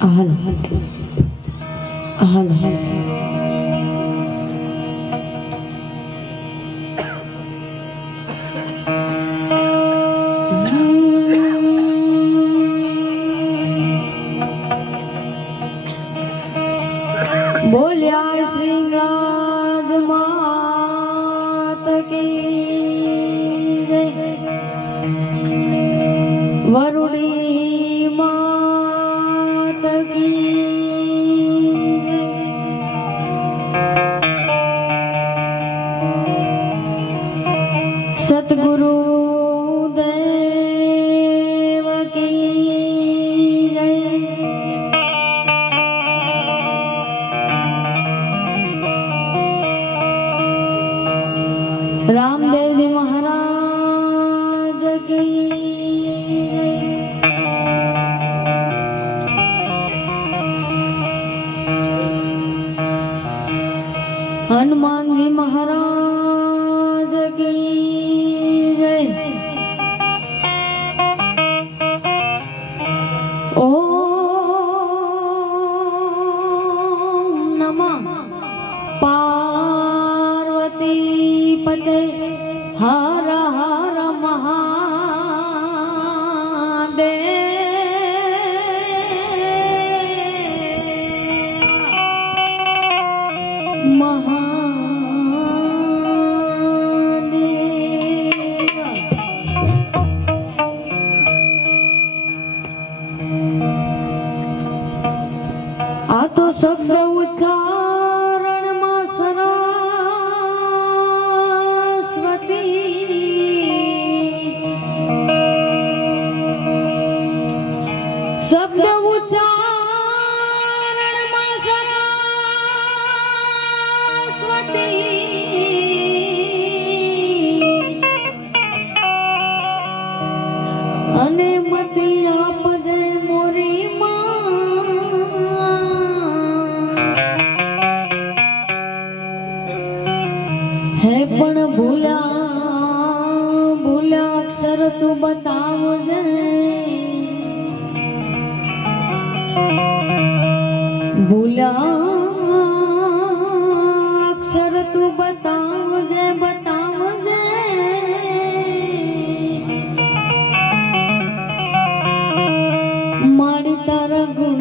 હાલ હાલ બોલ્યા શ્રીરાજ માત કી જય વરુડી માત કી જય સતગુરુ દેવ કી જય रामदेव जी महाराज की हनुमान जी महाराज की जय ओम नमः पार्वती पते हर हर आ तो शब्द उच्चारण में सरस्वती शब्द उच्चारण में सरस्वती अने मती आप जय मोरी है पण भूला भूला अक्षर तू बताव जे भूला अक्षर तू बताव जे माड़ी तारा गुण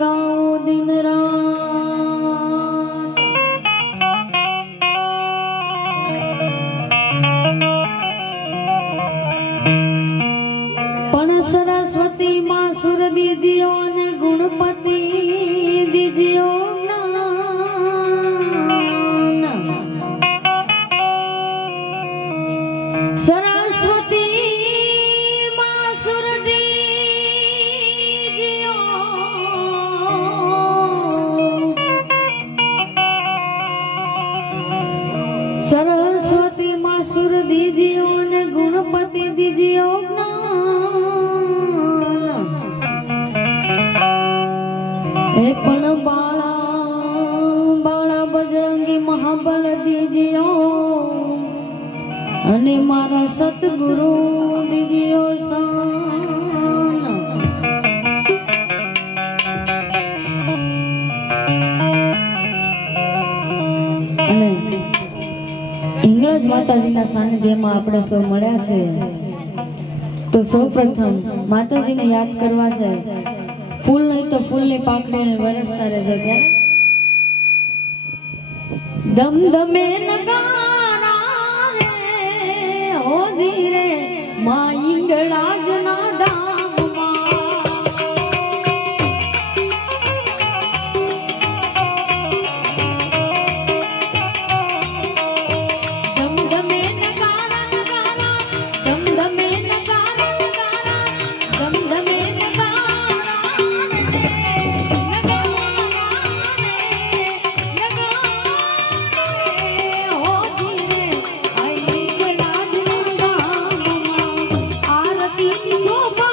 गाओ दिन रात पण सरस्वती मां सुर दीजियो ने गुणपति दीजियो सरस्वती मां सुर दीजियो सरस्वती मां सुर दीजियो ने गुणपति दीजियो हे पण बाळा बाळा बजरंगी महाबल दीजियो अने मारा सतगुरु दीजियो सान अने इंग्रज माताजीना सानिध्यमां आपणे सौ मळ्या छे तो सौ प्रथम माताजीने याद करवा छे फूल नहीं तो फूलनी पाकड़ी वरसता रहेजो त्यारे दम दमे नगारा रे होजी रे मां इंगळाज ना दाममां दम दमे नगारा नगारा दम दमे नगारा नगारा दम दमे आरती की शोभा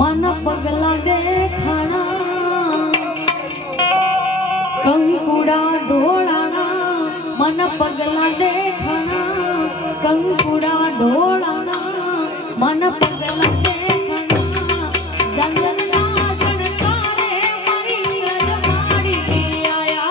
मन पगला देखाना कंकुड़ा ढोलाना मन पगला देखाना कंकुड़ा ढोलाना मन पगला देखाना जंगल नाचन तारे मारी रजमाड़ी आया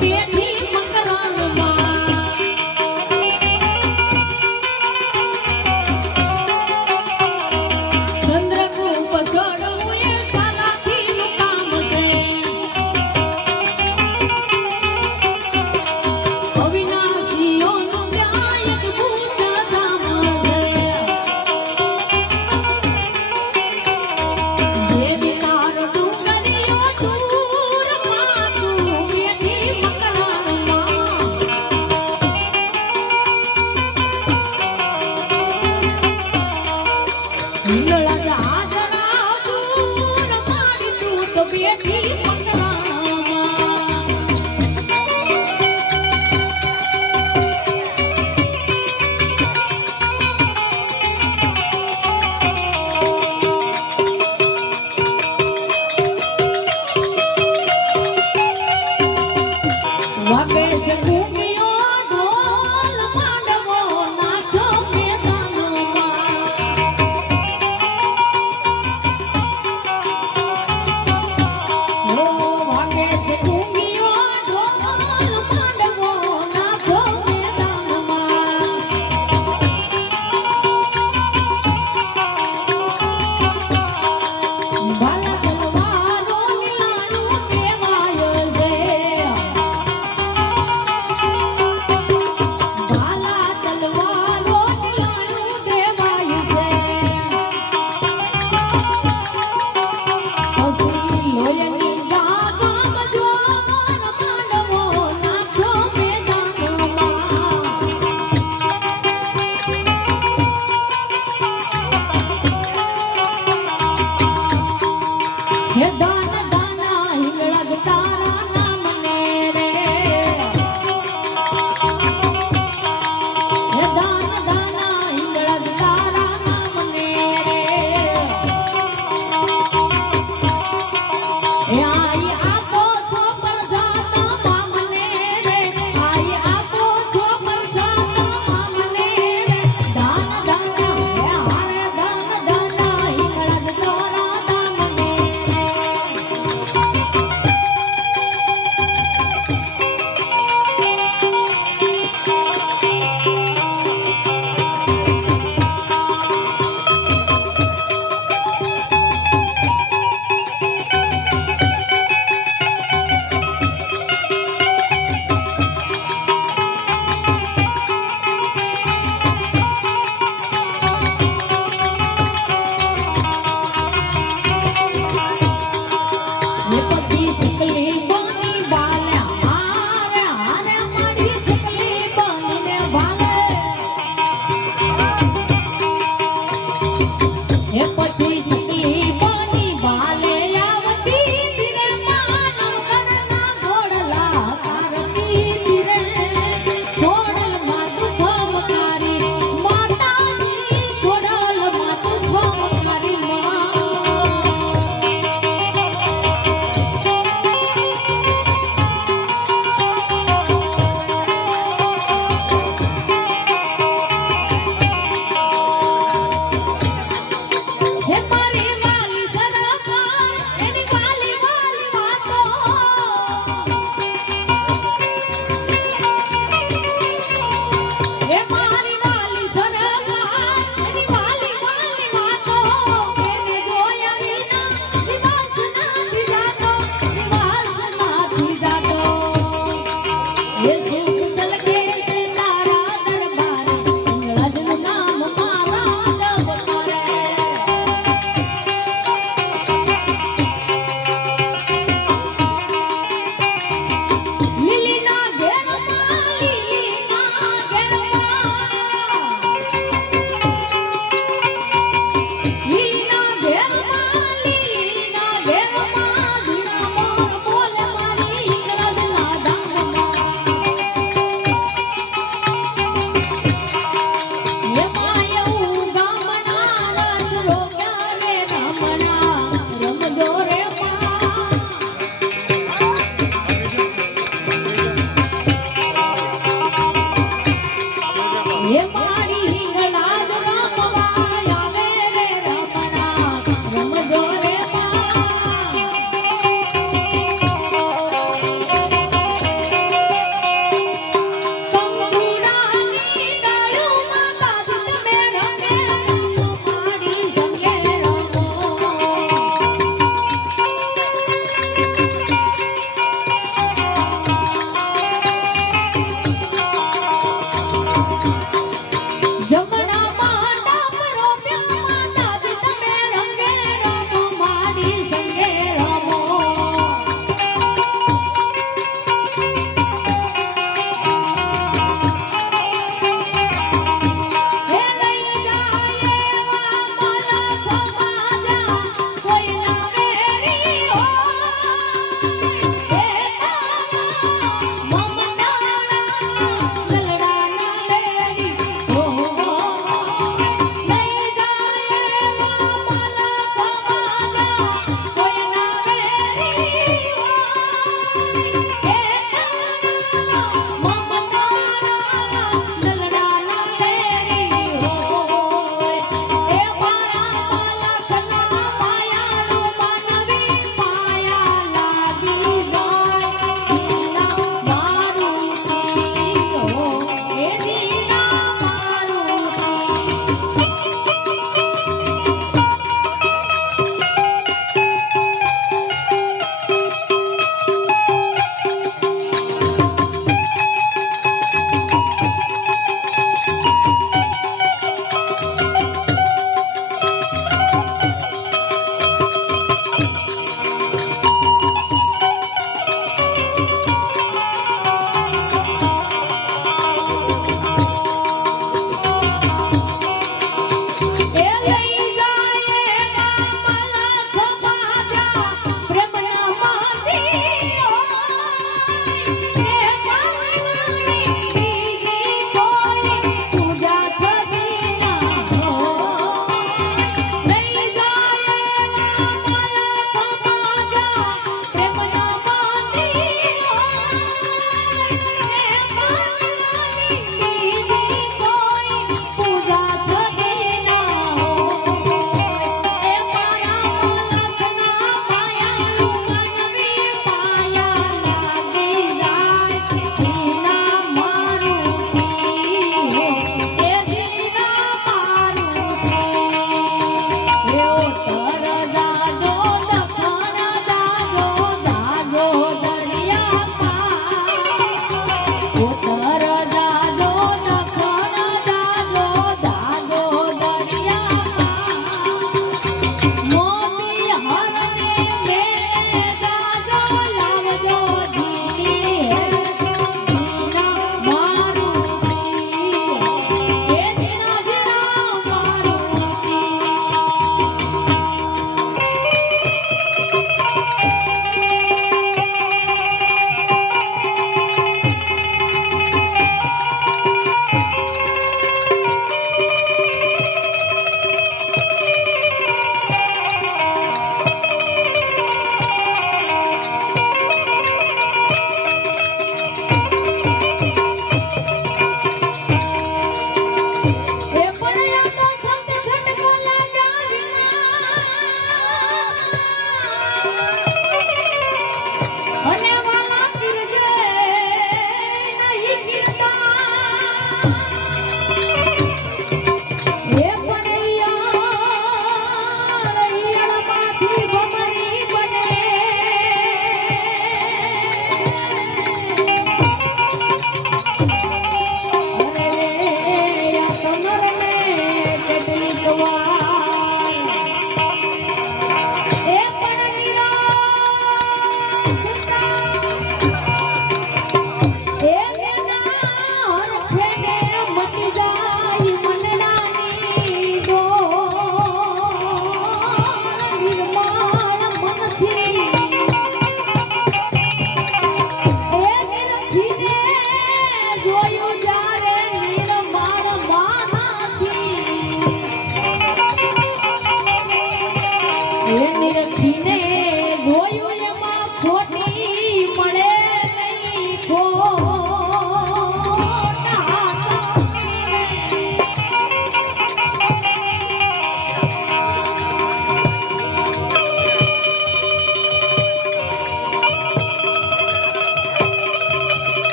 બેઠી મકરાણમાં ચંદ્રકૂપ ચડવું એ ચાલાકીનું કામ છે અવિનાશીઓનું ત્યાં એક ભૂત ધામ છે દેવી તારો ડુંગરીઓ દૂર માં તું બેઠી મકરાણમાં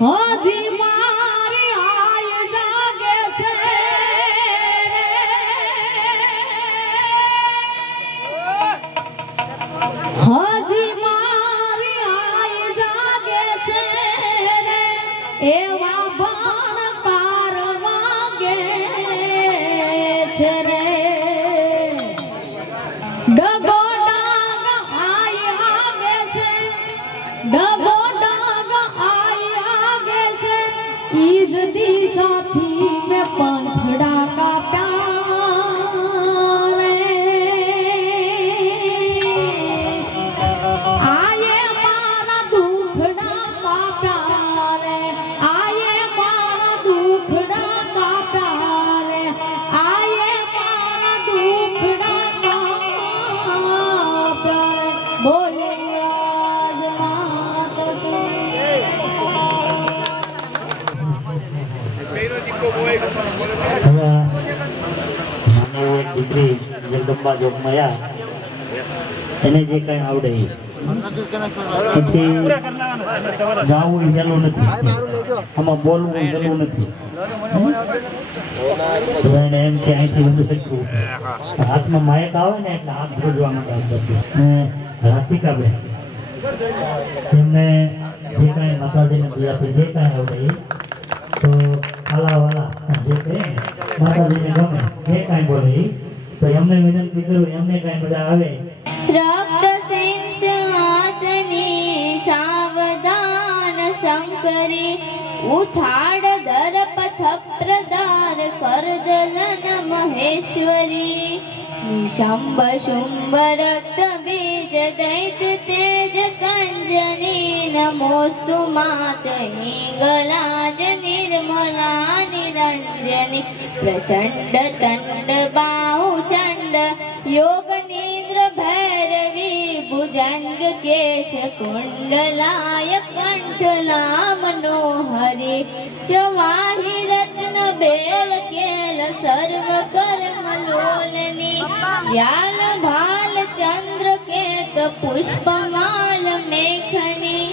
હજી મારી આય જાગે છે હજી મારી આય જાગે છે રે એવા ભણકાર વાગે છે રે ડગો ડાગ આય આગે છે ડગો ईज दी साथी में पंखड़ा का प्यार आये मारा दुखड़ा का प्यार आये मारा दुखड़ा का प्यार आये હવે મને એક દીકરી જગદંબા જોગમાયા એને જે કઈ આવડે એ પછી ગાવું હેલું નથી, આમાં બોલવું હેલું નથી. એને એમ કે અહીંથી વધુ શકું હાથમાં માયક આવે ને એટલે હાથ ભોજવા માટે રાધિકાબેન એમને જે કાંઈ માતાજીને પૂજાથી જે કાંઈ આવડે એ તો ખાલાવાલા જે કહે માતાજીને ગમે જે કાંઈ બોલે એ તો એમને વિનંતી કરું એમને કાંઈ બધા આવે. રક્ત સિંહાસની સાવધાન શંકરી ઉઠાડ દર્પ થપ્રદાર કરદલન મહેશ્વરી શંભ શુંભ રક્ત બીજ દૈત્ય તેજ કંજની નમોસ્તુ માત હિંગલાજ નિર્મલા નિરંજની પ્રચંડ તંડ બાહુ ચંડ યોગ નિદ્ર ભૈરવી ભુજંગ કેશ કુંડલાય કંઠલા મનોહરી જવાહી રત્ન બેલ કેલ સર્વ કર્મ લોલની વ્યાલ ભાલ ચંદ્ર કેત પુષ્પમાલ મેખની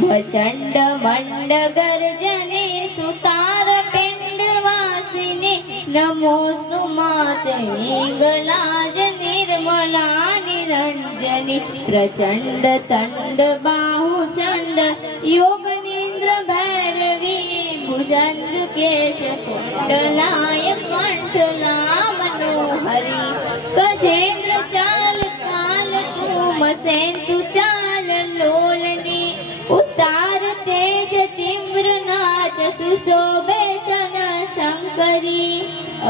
ભચંડ મંડ ગર્જની સુતાર પિંડ વાસિની નમોસ્તુ માત હિંગલાજ નિર્મલા નિરંજની પ્રચંડ તંડ બાહુ ચંડ યોગ નિદ્ર ભૈરવી ભુજંગ કેશ કુંડલાય કંઠલા મનોહરી ગજેન્દ્ર ચાલ કાલ તુમ સેતુ ચાલ લોલની ઉતાર તેજ તીવ્ર નાચ સુશોભે સન શંકરી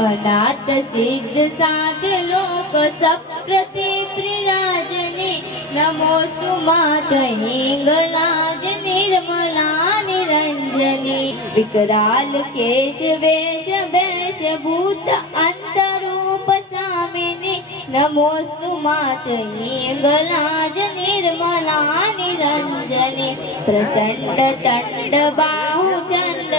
અનાથ સિદ્ધ સાધ લોક સપ્રતિ પ્રિરાજની નમોસ્તુ માત હિંગલાજ નિર્મલા નિરંજની વિકરાલ કેશ વેશ ભેષ ભૂત અંતરૂપ સામિની નમોસ્તુ માત હિંગલાજ નિર્મલા નિરંજની પ્રચંડ તંડ બાહુ ચંડ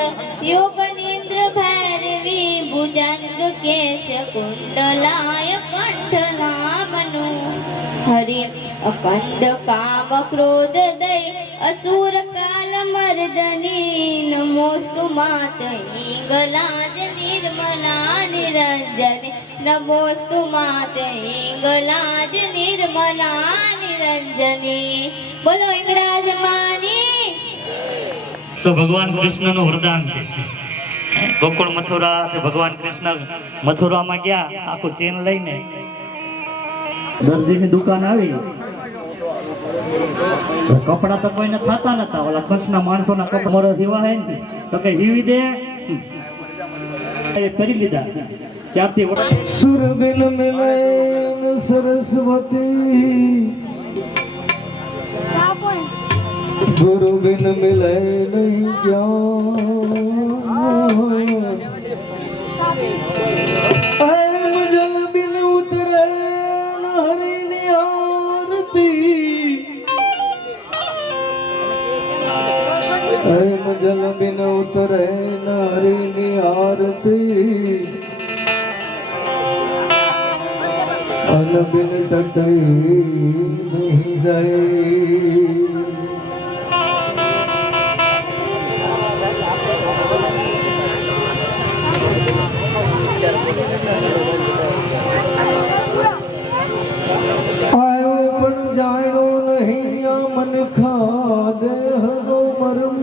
યોગ નિદ્ર ભૈરવી ભુજંગ કેશ કુંડલાય કંઠલા મનોહરી અખંડ કામ ક્રોધ દય અસુર કાલ મર્દની નમોસ્તુ માત હિંગલાજ નિર્મલા નિરંજની નમોસ્તુ માત હિંગલાજ નિર્મલા નિરંજની. બોલો હિંગળાજ માની. તો ભગવાન કૃષ્ણનું વરદાન છે. ગોકુળ મથુરા ભગવાન કૃષ્ણ મથુરામાં ગયા આખું ચેન લઈને દરજીની દુકાન આવી. કપડા તો કોઈને થતા નતા, ઓલા કચ્છના માણસોના કપડા મોરો સીવા ને તો કે હીવી દે એ કરી લીધા. ત્યારથી સુરબિન મિલે સરસ્વતી ગુરુ બિન મિલે નહીં જ્ઞાન જલ બિન ઉતરે હરિની આરતી જલ બિન ઉતરે હરિની આરતી અન બિન તટઈ નહીં જાય. આયો પણ જાણો નહીં આ મન ખાદે હરો મરમ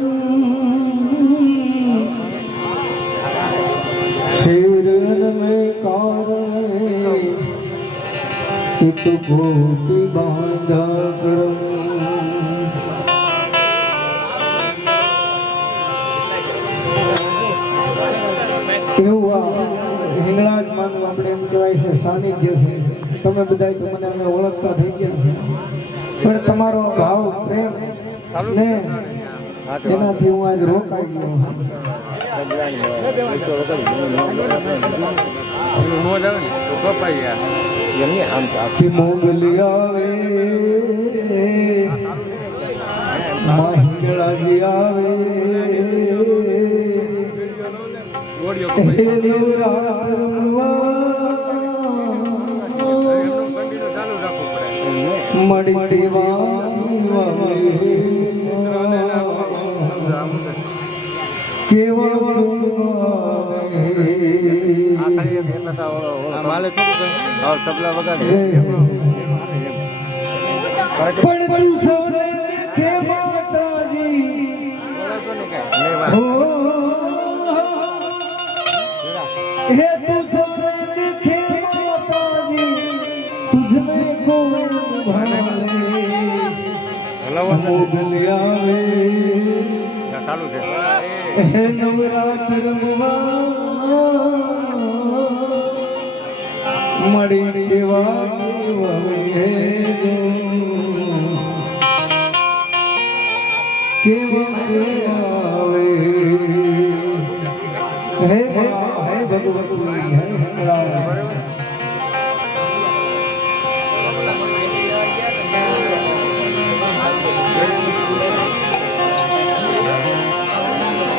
શેરન में कारण चित कोटि बांधा करम. એવું આ હિંગળાજ માનું આપણે એમ કહેવાય છે સાનિધ્ય છે. તમે બધા તો મને અમે ઓળખતા થઈ ગયા છે, પણ તમારો ભાવ પ્રેમ સ્નેહ એનાથી હું આજ રોકાઈ ગયો. મોગલી આવે હિંગળાજી આવે પણ તું સૌને દેખે માતાજી હે તું સૌને દેખે માતાજી તુझने કોઈ ભાલે મોગલ આવે હે નવરાત્ર મળી દેવા કેવા આવે હે ભગવતી હે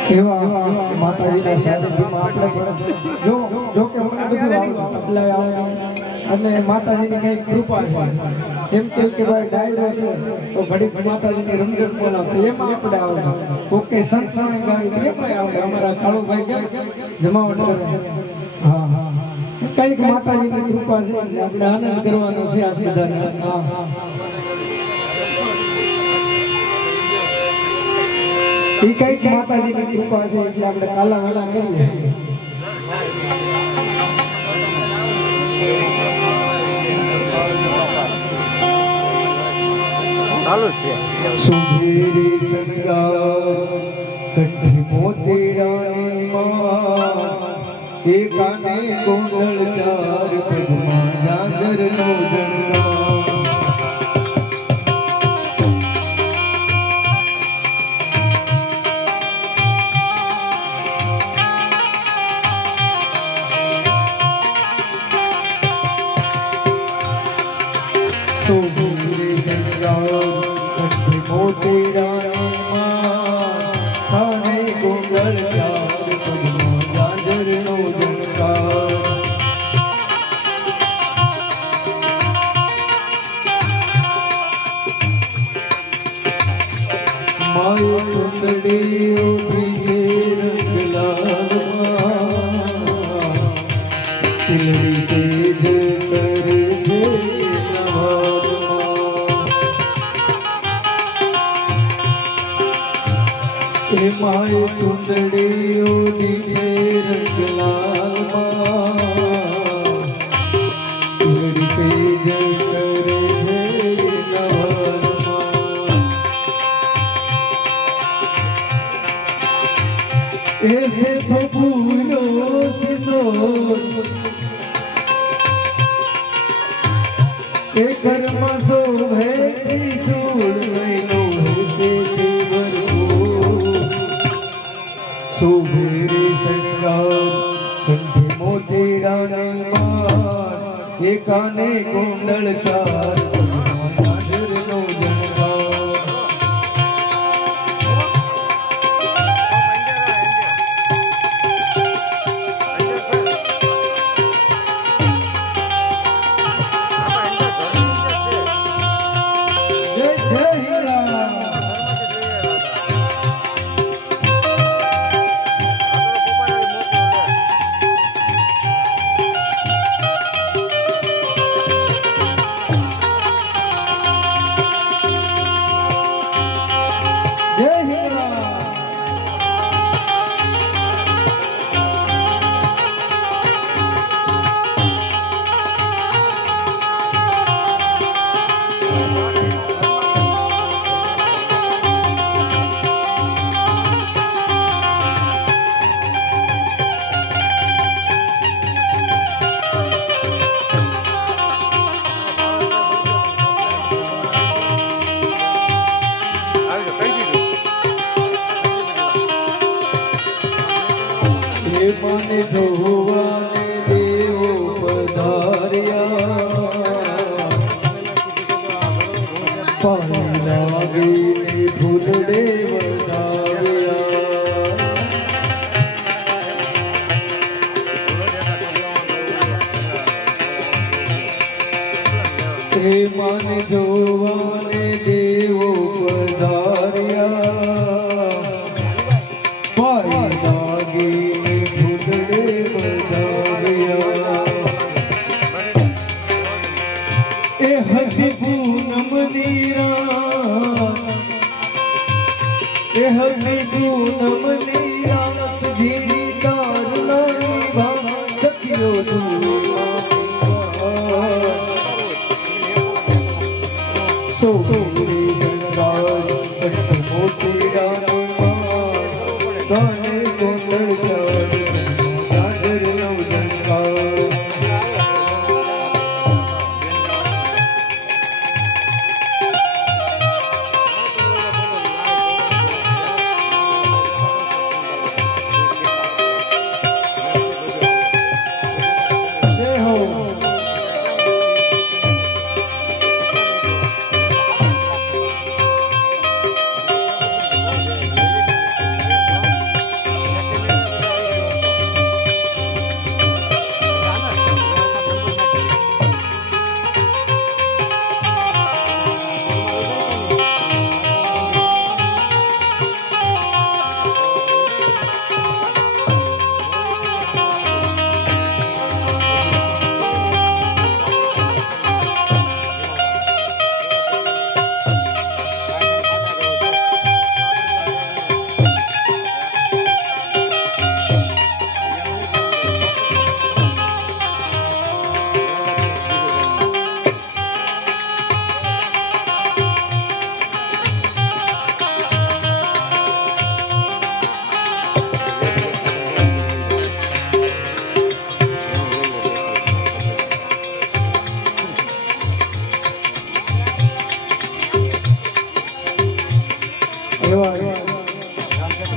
એવા માતાજીના સાનિધ્યમાં આપણે જો કે મને બધું આવડે અને માતાજીની કઈ કૃપા છે એમ કે ભાઈ ડાયરો છે તો ઘડીક માતાજીની રમઝટ બોલાવતો એમાં આપણે આવડે ઓકે સંતોને ગાવી એમાં આવડે અમારા કાળુભાઈ ગયા જમાવટ કરે હા કઈક માતાજીની કૃપા છે એટલે આપણે આનંદ કરવાનો છે આ બધાને એ કઈક માતાજીની કૃપા છે એટલે આપણે કાલા વાલા કરીએ ચાલુ છે સુધીરી સંગાર કઠી મોતીડાની માં એકાને કુંડળ ચાર પગમાં જાગરનો જણકાર માય ચુંદડીઓની છે રંગલાલમાં લડી પે જય કરે છે નવરમાં એસે તો ફૂલો સિંદૂર એ ઘરમાં શોભે ત્રિશૂળ મહિનો સુભેરી સંગાર કંઠે મોતીડાની માર એકાને કુંડળ ચાર જાજરનો જણકાર જય જય હીરા મને જોવાને દેવો પધાર્યા પાણી લાગીને ફૂલડે વધાવ્યા હે માન જોવાને દેવો પધાર્યા પાય લાગીને ફૂટડે વધાર્યા એ હતી પૂનમની રાત એ હતી પૂનમની રાત જીતાર લાઈ ભા સખીઓ સોરી સંગાર મોટી રાત ગાને ગોંડલ ગાદર નવ સંગાર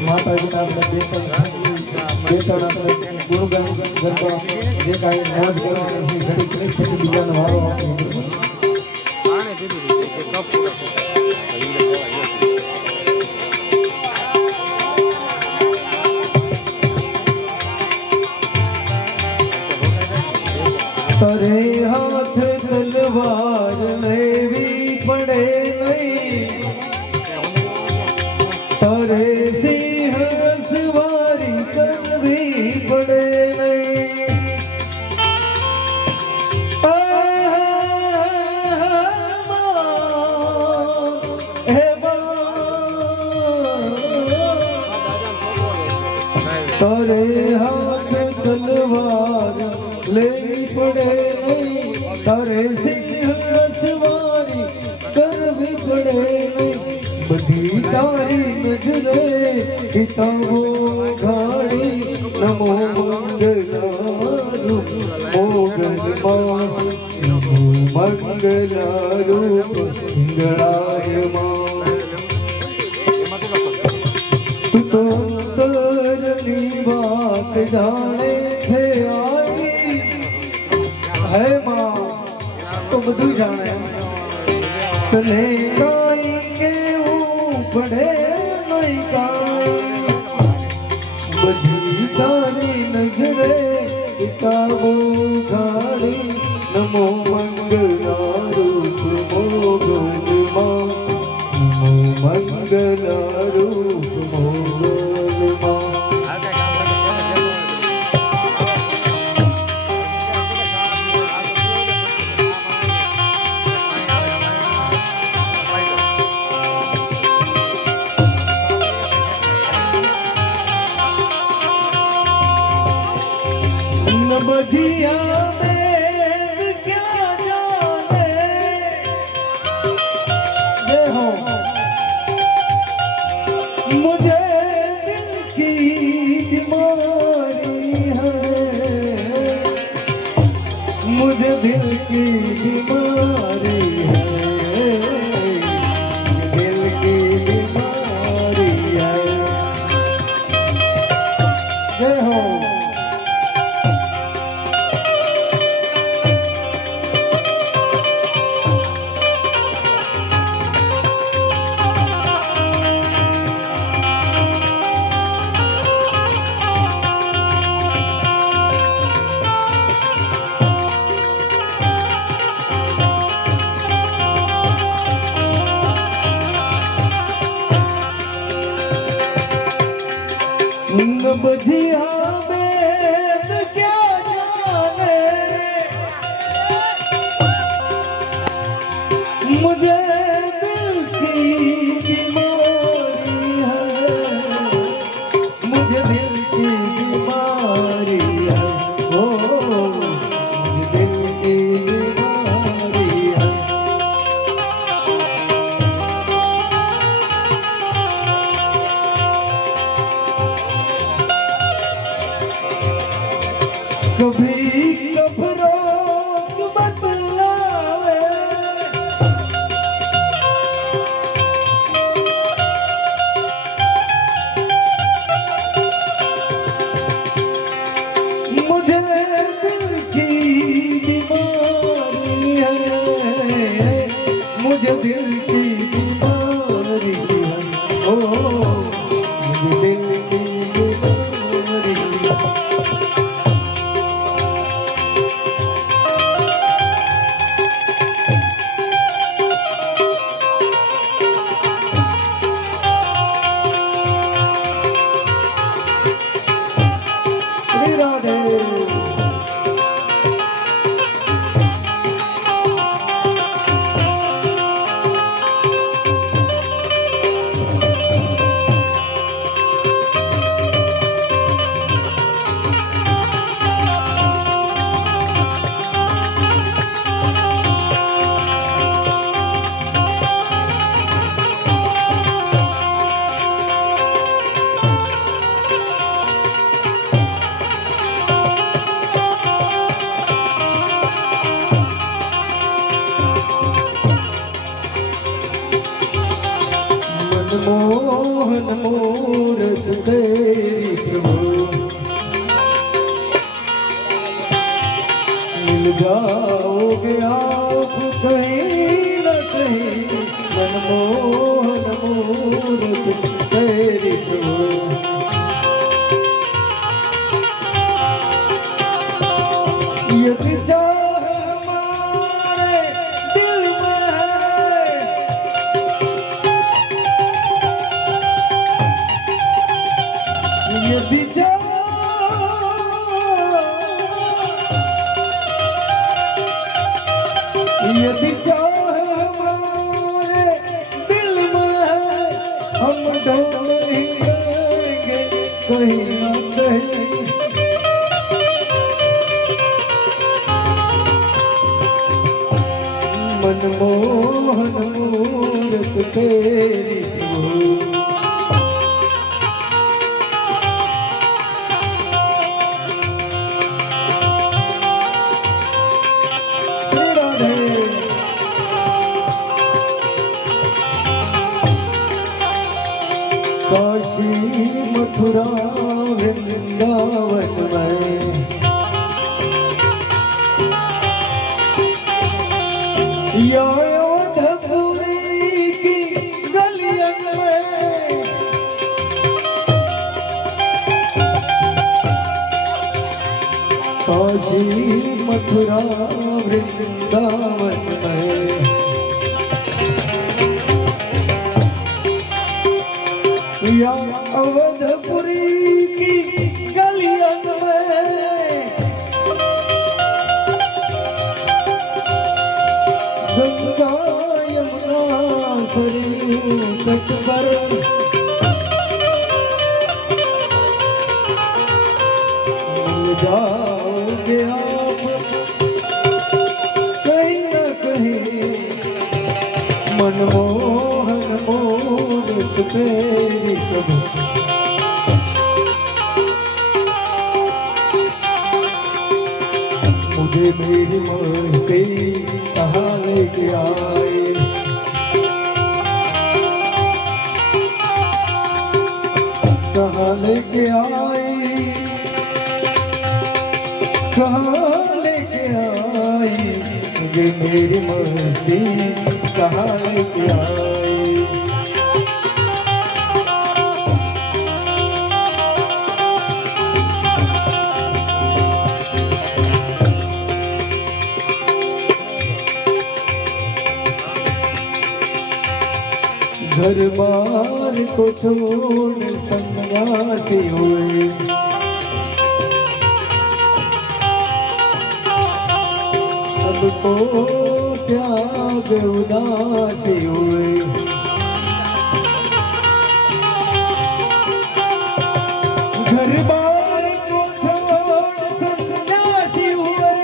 માતાજીના આપણે બે ત્રણ આપણે ગુણગાન ગરબા જે કાંઈ મોજ કરવાની છે ઘડી ઘડી પછી બીજાનો વારો આપણે તરે હાથ તલવાર લેવી પડે નહીં તરે સિંહ સવારી કરવી પડે નહીં તરે હાથ તલવાર લેવી પડે નહીં તારે સિંહ સવારી કરવી પડે નહીં બધી તારી નજરે પિતાઓ ઘાડી નમો મંગલારૂપ મોગલમાં નમો મંગલારૂપ મંગળાયમાં તું તો અંતરની વાત જાણે છે આઈ હે માં તો બધું જાણે તને કાઈ કેવું પડે નહીં કાઈ બધી તારી નજરે પિતાઓ ઘાડી નમો મંગલારૂપ મોગલમાં નમો મંગલારૂપ મોગલમાં बधिया में क्या जाने ये हो मुझे दिल की बीमारी है मुझे दिल की बीमारी है दिल की बीमारी है ये हो मुझे दिल की बीमारी है, मुझे दिल की बीमारी है, ओ मुझे दिल की बीमारी है। कभी घबराहट बतलावे, मुझे दिल की बीमारी है, मुझे दिल की बीमारी है, ओ मुझे दिल की बीमारी है। श्री राधे। मनमोहन मूरत तेरी प्रभु, मिल जाओगे आप कहीं न कहीं। मनमोहन मूरत तेरी प्रभु, यदि चाह हमारे दिल में है, यदि चाह हमारे दिल में है, हम ढूंढ ही लेंगे कहीं न कहीं। मनमोहन मूरत तेरी प्रभु, श्री राधे। काशी मथुरा वृंदावन में, या अवधपुरी की गलियन में, काशी मथुरा वृंदावन में, या अवधपुरी की गलियन में, गंगा यमुना सरयू तट पर, मिल जाओगे आप कहीं न कहीं। मनमोहन मूरत तेरी प्रभु, मुझे मेरी मस्ती कहाँ लेके आए, कहाँ लेके आई, कहाँ लेके आई, मुझे मेरी मस्ती कहाँ लेके आई। घर बार को छोड़ सन्यासी हुए, सबको त्याग उदासी हुए घर बार को छोड़ सन्यासी हुए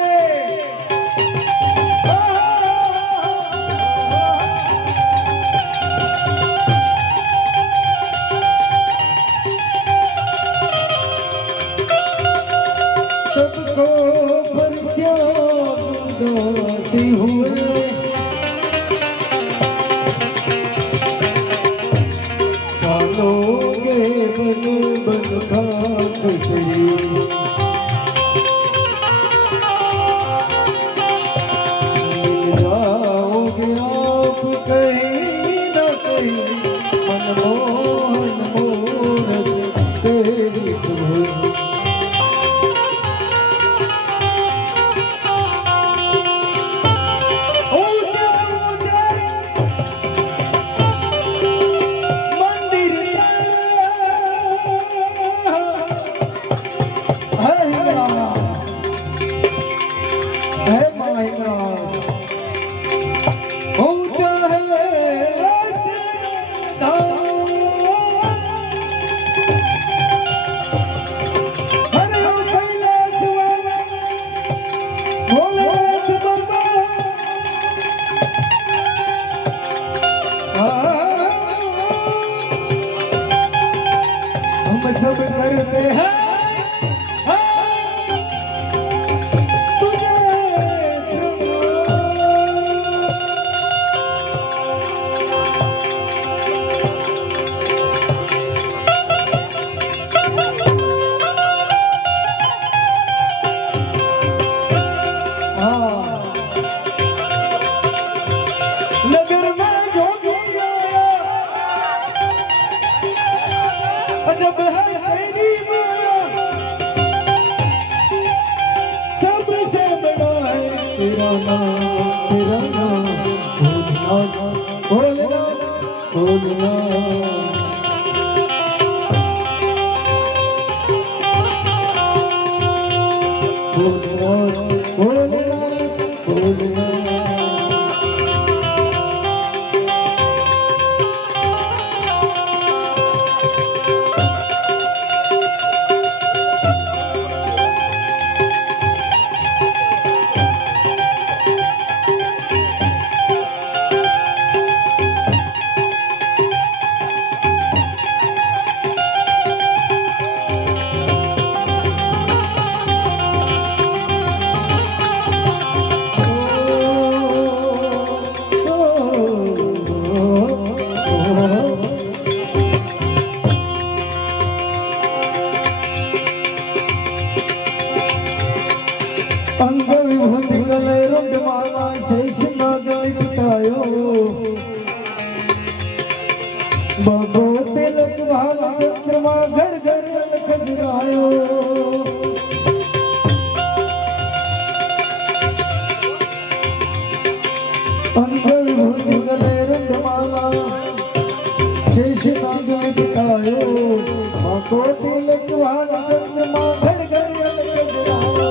सबको परित्याग उदासी हुए चालोगे बन बन खाक करी जाओगे आप कहीं न कहीं मनमोहन मूरत तेरी तुम्हें सब करते हैं तुझे नगर में जोगी आया अजब है तेरी माया सबसे बड़ा है तेरा नाम भोलना भोलना भोलना भोलना भोलना अंग विभूति गले रुंड माला शेष नाग लिपटायो बबो तिलक भाग चंद्रमा घर घर अलख गिरायो अंग विभूति गले रुंड माला शेष नाग लिपटायो बबो तिलक भाग चंद्रमा घर घर अलख गिरायो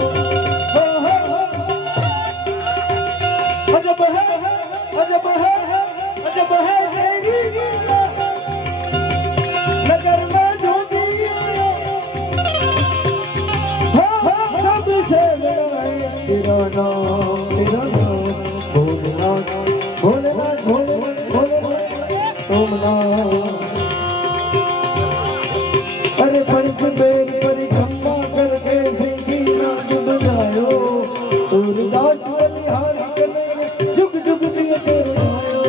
अजब है तेरी लीला नगर में जोगी आया सबसे बड़ा है तेरा नाम भोलेनाथ भोलेनाथ भोलेनाथ भोलेनाथ सोमनाथ अरे पंच बेर परिक्रमा करके सिंधी नाच बजायो सूरदास बलिहारी जुग जुग दिए तेरे आयो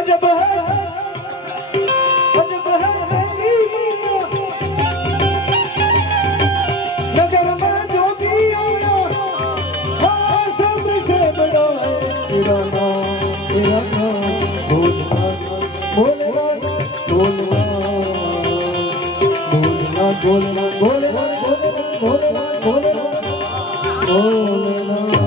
अजब है तेरी लीला नगर में जोगी आया सबसे बड़ा है तेरा नाम भोलेनाथ भोलेनाथ भोलेनाथ भोलेनाथ भोलेनाथ भोलेनाथ भोलेनाथ भोलेनाथ भोलेनाथ